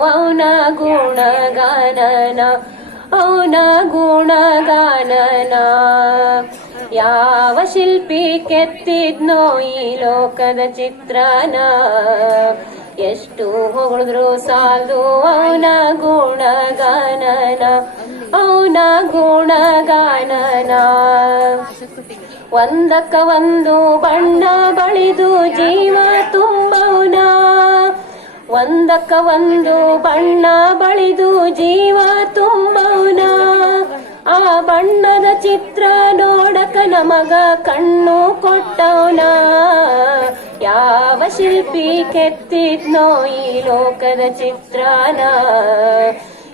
ಅವನ ಗುಣಗಾನನ ಅವನ ಗುಣಗಾನನ. ಯಾವ ಶಿಲ್ಪಿ ಕೆತ್ತಿದ್ನೋ ಈ ಲೋಕದ ಚಿತ್ರನ? ಎಷ್ಟು ಹೊಗಳಿದ್ರು ಸಾಲದು ಅವನ ಗುಣಗಾನನ ಅವನ ಗುಣಗಾನನ. ಒಂದಕ್ಕ ಒಂದು ಬಣ್ಣ ಒಂದಕ್ಕ ಒಂದು ಬಣ್ಣ ಬಳಿದು ಜೀವ ತುಂಬವನ. ಆ ಬಣ್ಣದ ಚಿತ್ರ ನೋಡಕ ನಮಗ ಕಣ್ಣು ಕೊಟ್ಟವನ. ಯಾವ ಶಿಲ್ಪಿ ಕೆತ್ತಿದ್ನೋ ಈ ಲೋಕದ ಚಿತ್ರನ.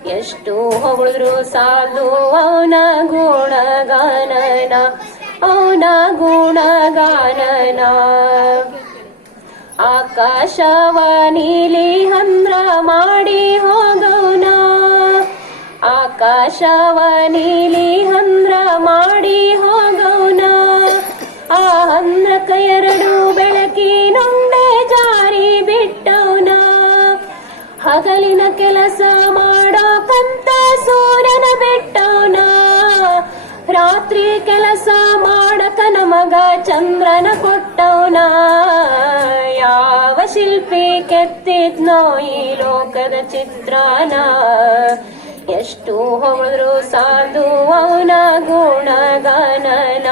ಎಷ್ಟು ಹೊಗಳಿದ್ರು ಸಾಲು ಅವನ ಗುಣಗಾನನ ಅವನ ಗುಣಗಾನನ. ಆಕಾಶವ ನೀಲಿ ಹಂದ್ರ ಮಾಡಿ ಹೋಗೋಣ ಆಕಾಶವ ನೀಲಿ ಹಂದ್ರ ಮಾಡಿ ಹೋಗೋಣ ಆ ಹಂದ್ರಕ ಎರಡು ಬೆಳಕಿನುಂಡೆ ಜಾರಿ ಬಿಟ್ಟವನ ಹಗಲಿನ ಕೆಲಸ ಮಾಡೋಕಂತ ಸೂರ್ಯನ ಬಿಟ್ಟವನ ರಾತ್ರಿ ಕೆಲಸ ಮಾಡಕ ನಮಗ ಚಂದ್ರನ ಕೊಟ್ಟವನ ಯಾವ ಶಿಲ್ಪಿ ಕೆತ್ತಿದ್ನೋ ಈ ಲೋಕದ ಚಿತ್ರನ? ಎಷ್ಟು ಹೊಗಳಿದ್ರು ಸಾಧು ಅವನ ಗುಣಗಾನನ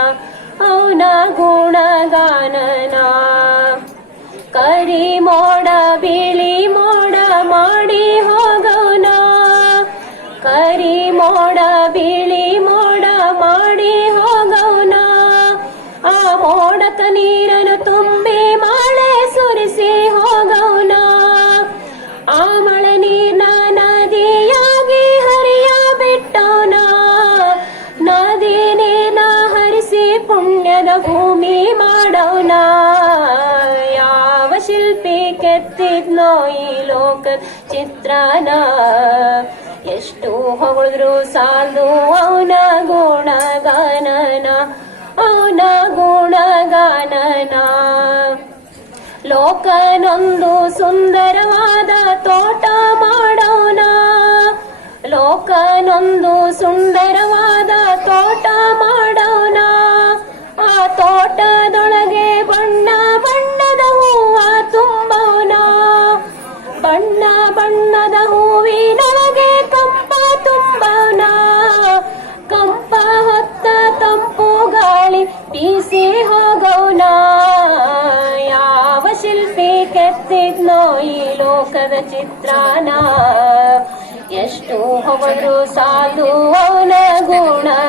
ಅವನ ಗುಣಗಾನನ. ಕರಿ ಮೋಡ, ಬಿಳಿ ಮೋಡ ಮಾಡಿ ಹೋಗೌನ ಕರಿ ಮೋಡ, ಬಿಳಿ ಮೋಡ ಮಾಡಿ ಹೋಗೌನ ಆ ಮೋಡಕ ನೀರನ್ನು ತುಂಬಿ ಪುಣ್ಯದ ಭೂಮಿ ಮಾಡವನ ಯಾವ ಶಿಲ್ಪಿ ಕೆತ್ತಿದ್ನೋ ಈ ಲೋಕದ ಚಿತ್ರನ ಎಷ್ಟು ಹೊಗಳಿದ್ರು ಸಾಲು ಅವನ ಗುಣಗಾನನ ಅವನ ಗುಣಗಾನನ ಲೋಕನೊಂದು ಸುಂದರವಾದ ತೋಟ ಮಾಡೋಣ ಲೋಕನೊಂದು ಸುಂದರವಾದ ಬಣ್ಣ ಬಣ್ಣದ ಹೂವಿನೊಳಗೆ ಕಂಪ ತುಂಬನ. ಕಂಪ ಹೊತ್ತ ತಂಪು ಗಾಳಿ ಬೀಸಿ ಹೋಗೌನ. ಯಾವ ಶಿಲ್ಪಿ ಕೆತ್ತಿದ್ನೋ ಈ ಲೋಕದ ಚಿತ್ರಾನ. ಎಷ್ಟು ಹೊಗಳು ಸಾಲು ಗುಣಗಾನನ